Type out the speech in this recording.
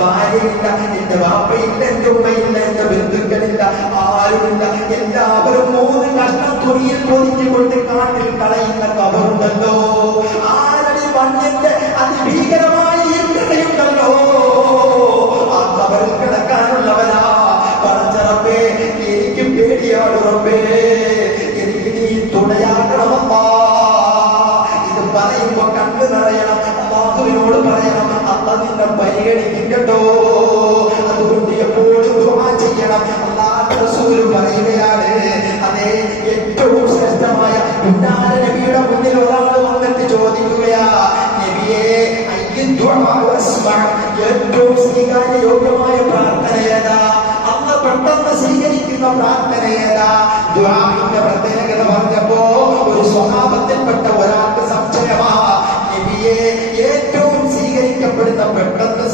ഭാര്യയില്ല, എന്റെ വാപ്പയില്ല, എന്റെ ഉമ്മയില്ല, എന്റെ ബന്ധുക്കളില്ല, ആരുമില്ല. എല്ലാവരും 3 കഷ്ണം തുണിയിൽ പൊതിഞ്ഞുകൊണ്ട് കാട്ടിൽ കളയുന്ന കബറുണ്ടല്ലോ. ആരടി മണ്ണിന്റെ അതിഭീകരമായ ഇരുട്ടയുണ്ടല്ലോ. ആ കബറിൽ കിടക്കാനുള്ളവരാ. പടച്ച റബ്ബേ, എനിക്ക് പേടിയാണ് റബ്ബേ, എനിക്ക് നീ തുണയാക്കണമപ്പാ. ഇത് പറയുമ്പോ കണ്ടു നിറയണം. അല്ലാഹുവിനോട് പറയണം, അല്ലാഹ് നിന്നെ പരിഗണിക്കും കേട്ടോ. അതുകൊണ്ട് എപ്പോഴും ദുആ ചെയ്യണം. അല്ലാഹുവിന്റെ റസൂൽ പറയുകയാണ്, അതേ ഏറ്റവും ശ്രേഷ്ഠമായ പുന്നാര നബിയുടെ മുന്നിൽ ഒരാൾ വന്നിട്ട് ചോദിക്കുകയാ, നബിയേ ഏറ്റവും സ്വീകാര്യോഗ്യമായ പ്രാർത്ഥന ഏതാ? അന്ന് പെട്ടെന്ന് സ്വീകരിക്കുന്ന പ്രാർത്ഥന ഏതാ? ദുആഇന്റെ പ്രത്യേകത പറഞ്ഞപ്പോ ഒരു സ്വഹാബത്തിൽപ്പെട്ട ഒരാൾക്ക് സംശയമാ, നബിയെ ഏറ്റവും സ്വീകരിക്കപ്പെടുന്ന പെട്ടെന്ന്